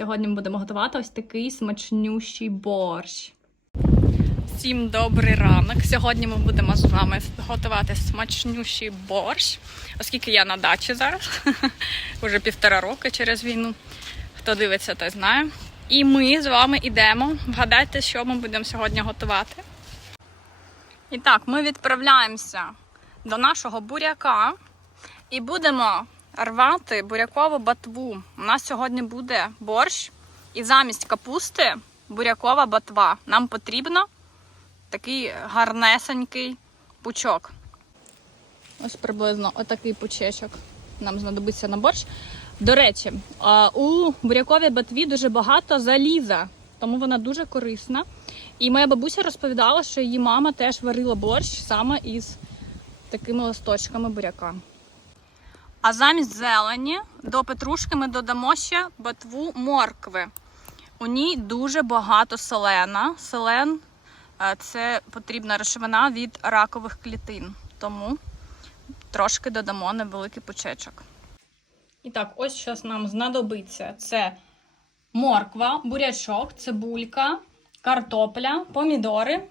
Сьогодні ми будемо готувати ось такий смачнющий борщ. Всім добрий ранок. Сьогодні ми будемо з вами готувати смачнющий борщ, оскільки я на дачі зараз, вже півтора роки через війну. Хто дивиться, той знає. І ми з вами йдемо. Вгадайте, що ми будемо сьогодні готувати. І так, ми відправляємося до нашого буряка і будемо рвати бурякову батву. У нас сьогодні буде борщ, і замість капусти бурякова батва. Нам потрібно такий гарнесенький пучок. Ось приблизно отакий пучечок нам знадобиться на борщ. До речі, у буряковій батві дуже багато заліза, тому вона дуже корисна. І моя бабуся розповідала, що її мама теж варила борщ саме із такими листочками буряка. А замість зелені до петрушки ми додамо ще батву моркви. У ній дуже багато селена. Селен е, це потрібна речовина від ракових клітин. Тому трошки додамо невеликий пучечок. І так, ось що нам знадобиться: це морква, бурячок, цибулька, картопля, помідори,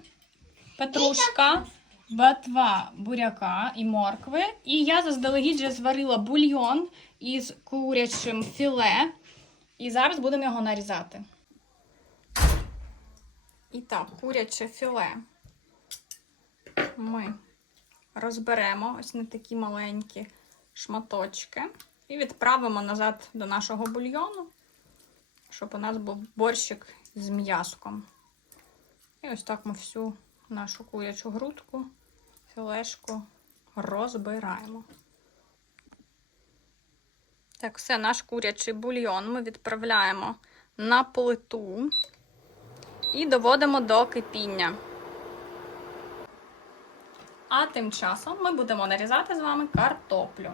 петрушка, батва буряка і моркви. І я заздалегідь вже зварила бульйон із курячим філе. І зараз будемо його нарізати. І так, куряче філе ми розберемо ось на такі маленькі шматочки і відправимо назад до нашого бульйону, щоб у нас був борщик з м'яском. І ось так ми всю нашу курячу грудку, філешку розбираємо. Так, все, наш курячий бульйон ми відправляємо на плиту і доводимо до кипіння. А тим часом ми будемо нарізати з вами картоплю.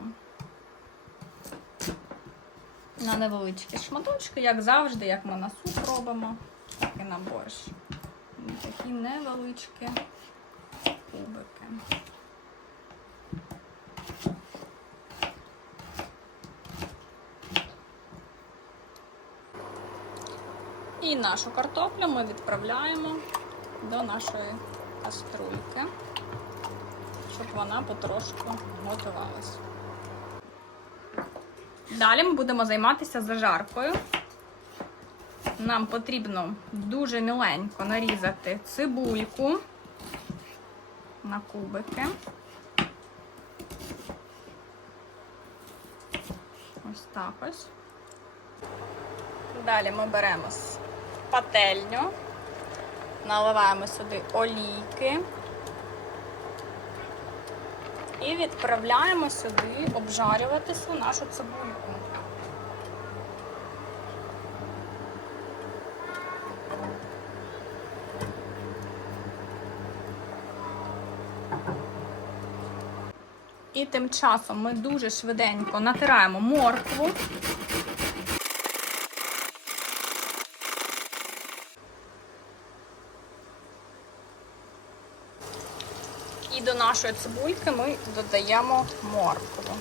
На невеличкі шматочки, як завжди, як ми на суп робимо, так і на борщ. Такі невеличкі кубики. І нашу картоплю ми відправляємо до нашої каструльки, щоб вона потрошку готувалась. Далі ми будемо займатися зажаркою. Нам потрібно дуже міленько нарізати цибульку на кубики. Ось так ось. Далі ми беремо пательню, наливаємо сюди олійки і відправляємо сюди обжарюватися нашу цибульку. І тим часом ми дуже швиденько натираємо моркву. І до нашої цибульки ми додаємо моркву.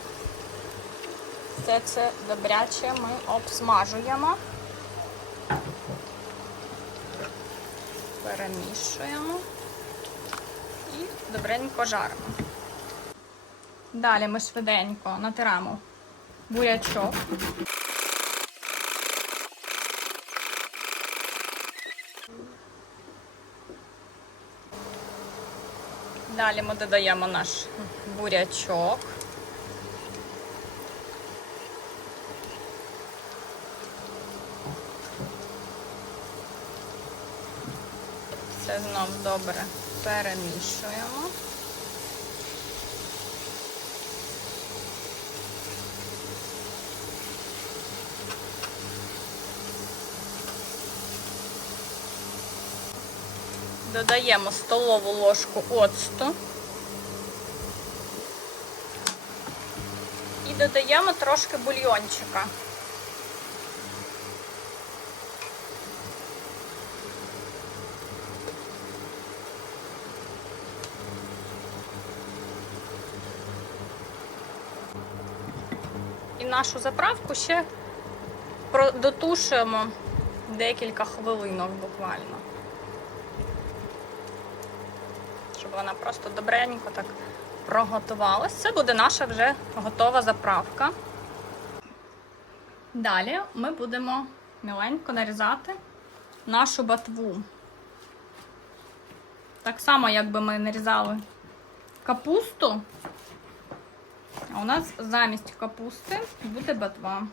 Все це добряче ми обсмажуємо, перемішуємо і добренько жаримо. Далі ми швиденько натираємо бурячок. Далі ми додаємо наш бурячок. Все знов добре перемішуємо. Додаємо столову ложку оцту. І додаємо трошки бульйончика. І нашу заправку ще дотушуємо декілька хвилинок буквально. Щоб вона просто добренько так проготувалась. Це буде наша вже готова заправка. Далі ми будемо міленько нарізати нашу батву. Так само, якби ми нарізали капусту, а у нас замість капусти буде батва.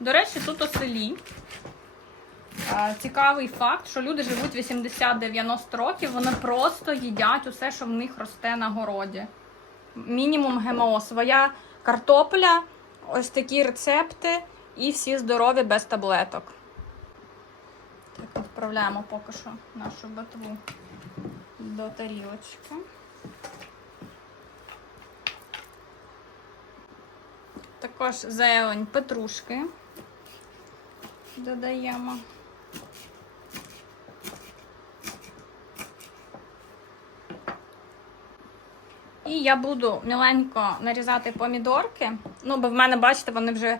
До речі, тут у селі е, цікавий факт, що люди живуть 80-90 років, вони просто їдять усе, що в них росте на городі. Мінімум ГМО, своя картопля, ось такі рецепти і всі здорові без таблеток. Так, відправляємо поки що нашу батву до тарілочки. Також зелень петрушки додаємо. І я буду міленько нарізати помідорки. Ну, бо в мене, бачите, вони вже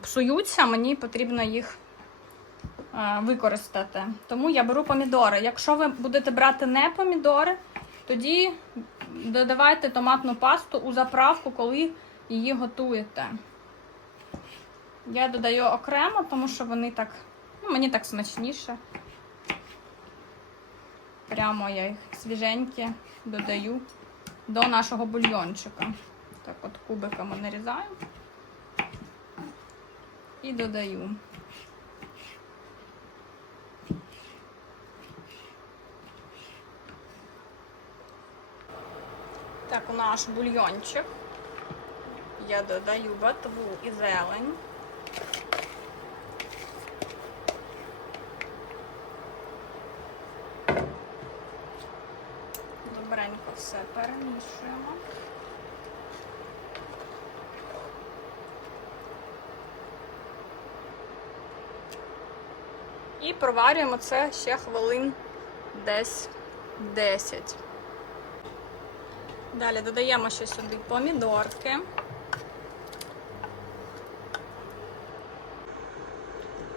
псуються, мені потрібно їх е, використати. Тому я беру помідори. Якщо ви будете брати не помідори, тоді додавайте томатну пасту у заправку, коли її готуєте. Я додаю окремо, тому що вони так, ну, мені так смачніше. Прямо я їх свіженькі додаю до нашого бульйончика. Так от кубиками нарізаю і додаю. Так, у наш бульйончик я додаю ботву і зелень. Добренько все перемішуємо. І проварюємо це ще хвилин десь 10. Далі додаємо ще сюди помідорки.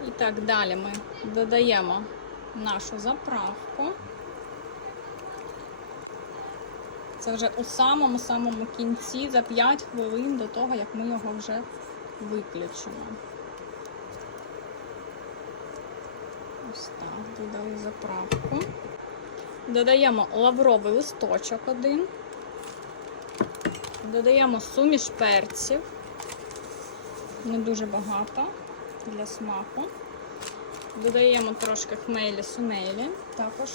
І так далі ми додаємо нашу заправку. Це вже у самому-самому кінці за 5 хвилин до того, як ми його вже виключимо. Ось так, додали заправку. Додаємо лавровий листочок один. Додаємо суміш перців. Не дуже багато для смаку. Додаємо трошки хмелі сунелі також.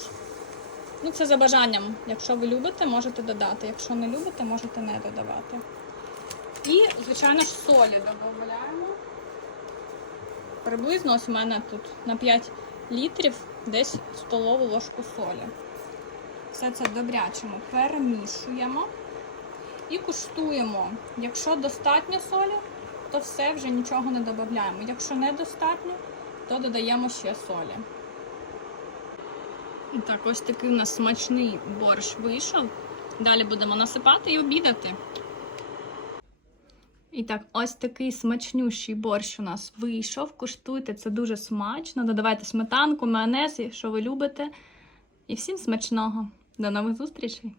Ну, це за бажанням. Якщо ви любите, можете додати. Якщо не любите, можете не додавати. І, звичайно ж, солі додаємо. Приблизно ось у мене тут на 5 літрів десь столову ложку солі. Все це добряче ми перемішуємо і куштуємо. Якщо достатньо солі, то все вже нічого не додаємо. Якщо недостатньо, то додаємо ще солі. Так, ось такий у нас смачний борщ вийшов. Далі будемо насипати і обідати. І так, ось такий смачнющий борщ у нас вийшов. Куштуйте, це дуже смачно. Додавайте сметанку, майонез, що ви любите. І всім смачного. До нових зустрічей!